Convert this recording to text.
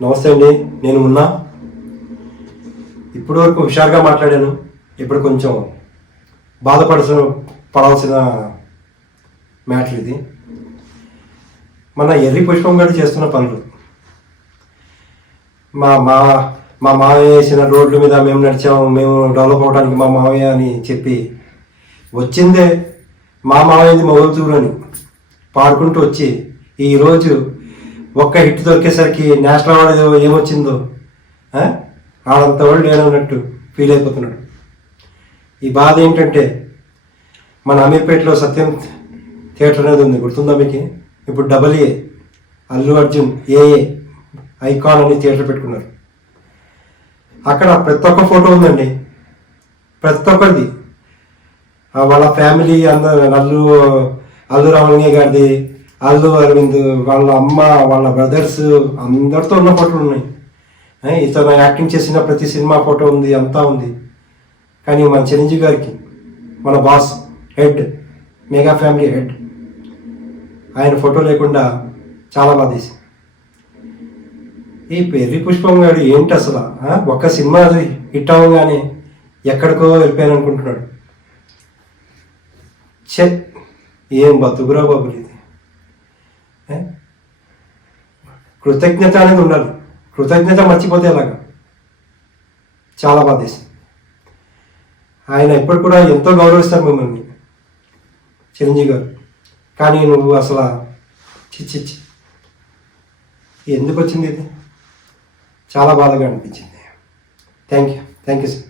నమస్తే అండి నేను ఉన్నా ఇప్పటి వరకు హుషారుగా మాట్లాడాను ఇప్పుడు కొంచెం బాధపడస పడాల్సిన మ్యాటర్ ఇది. మన ఎర్రి పుష్పం గారు చేస్తున్న పనులు. మా మా మా మావయ్య వేసిన రోడ్ల మీద మేము నడిచాము మేము డెవలప్ అవడానికి మా మావయ్య అని చెప్పి వచ్చిందే మా మావయ్యది మొగల్తూరు అని పాడుకుంటూ వచ్చి ఈరోజు ఒక్క హిట్ దొరికేసరికి నేషనల్ అవార్డు ఏమొచ్చిందో వాళ్ళంత ఆడంత వాళ్ళు లేనన్నట్టు ఫీల్ అయిపోతున్నాడు. ఈ బాధ ఏంటంటే మన అమీర్పేటలో సత్యం థియేటర్ అనేది ఉంది గుర్తుందా మీకు? ఇప్పుడు డబల్ ఏ అల్లు అర్జున్ ఏఏ ఐకాన్ అని థియేటర్ పెట్టుకున్నారు. అక్కడ ప్రతి ఒక్క ఫోటో ఉందండి. ప్రతి ఒక్కరిది. వాళ్ళ ఫ్యామిలీ అందరు అల్లు అల్లు రామలింగయ్య గారిది అల్లు అరవింద్ వాళ్ళ అమ్మ వాళ్ళ బ్రదర్స్ అందరితో ఉన్న ఫోటోలు ఉన్నాయి. ఇతను యాక్టింగ్ చేసిన ప్రతి సినిమా ఫోటో ఉంది అంతా ఉంది. కానీ మన చిరంజీవి గారికి మన boss head mega family head ఆయన ఫోటో లేకుండా చాలా బాధేసి ఈ పెర్రి పుష్పం గారు ఏంటి అసలు? ఒక్క సినిమా అది హిట్ అవ్వగానే ఎక్కడికో వెళ్ళిపోయాను అనుకుంటున్నాడు. చె ఏం బతుకురా బాబు ఇది కృతజ్ఞత అనేది ఉండాలి. కృతజ్ఞత మర్చిపోతే ఎలాగా? చాలా బాధేసింది ఆయన ఎప్పుడు కూడా ఎంతో గౌరవిస్తారు మిమ్మల్ని చిరంజీవి గారు. కానీ నువ్వు అసలు చిచ్చి ఎందుకు వచ్చింది ఇది? చాలా బాధగా అనిపించింది. Thank you thank you sir